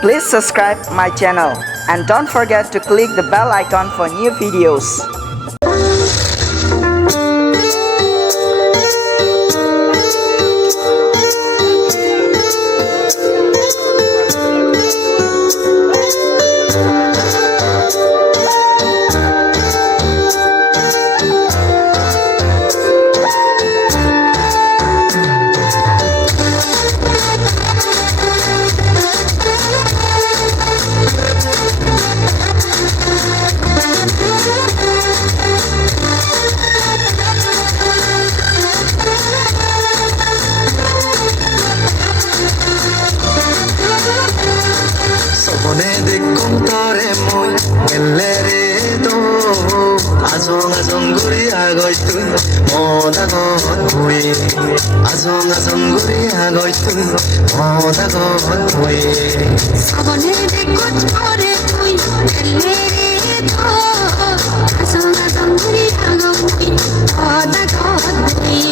Please subscribe my channel and don't forget to click the bell icon for new videos. Sopone de contare moi nell'ere do azong guri agoi tu moda goi azong guri agoi tu moda goi Sopone de contare moi nell'ere do azong guri agoi moda goi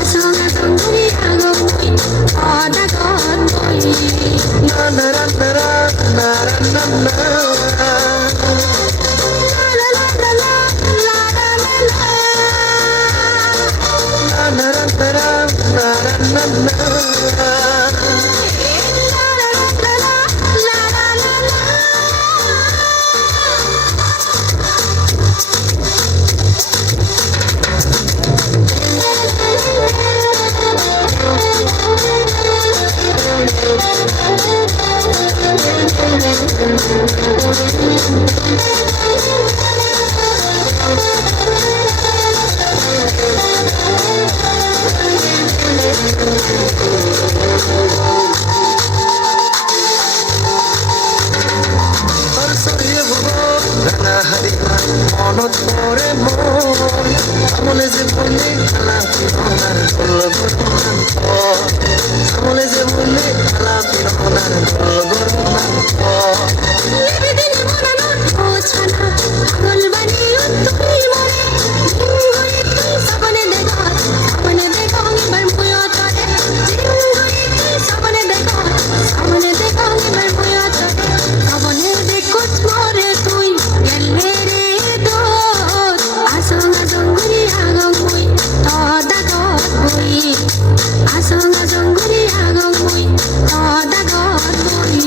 azong guri agoi moda goi na na na na na na মনত পৰে মন আমলে যে বলে খেলা পিরনার গোলগর আমলে যে বলে খেলা পিরনার গোলগর নিবেদিন মনানো ওছানা পাগল বানিও তুমি মরে জিঙ্গুই তুই সপনে দেখো এবার মুয়ো তরে জিঙ্গুই তুই সপনে দেখো এবার মুয়ো তরে সপনে দেখো মরে তুই গেলে রে দোত আসং গুরি আগং মুই তদা গত বই আসং গুরি আগং মুই তদা গত বই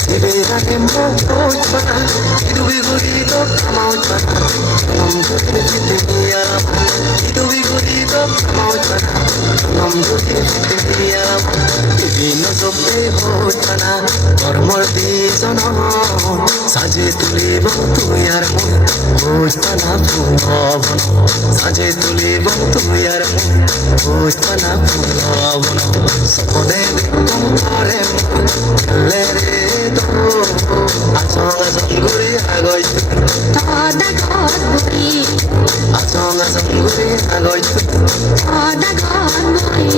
Seberake mau pana itu bigorito mau pana nam jote fitniya itu bigorito mau pana nam jote fitniya বিভিন্ন জবে হোতানা কর্মর দিজন সাজে তুলিব তুই আর মন হোতানা ফুলবন সাজে তুলিব তুই আর মন হোতানা ফুলবন সপনে দেখম করে লে রে তো azong guri agoi তদা গত বই azong guri agoi তদা গত বই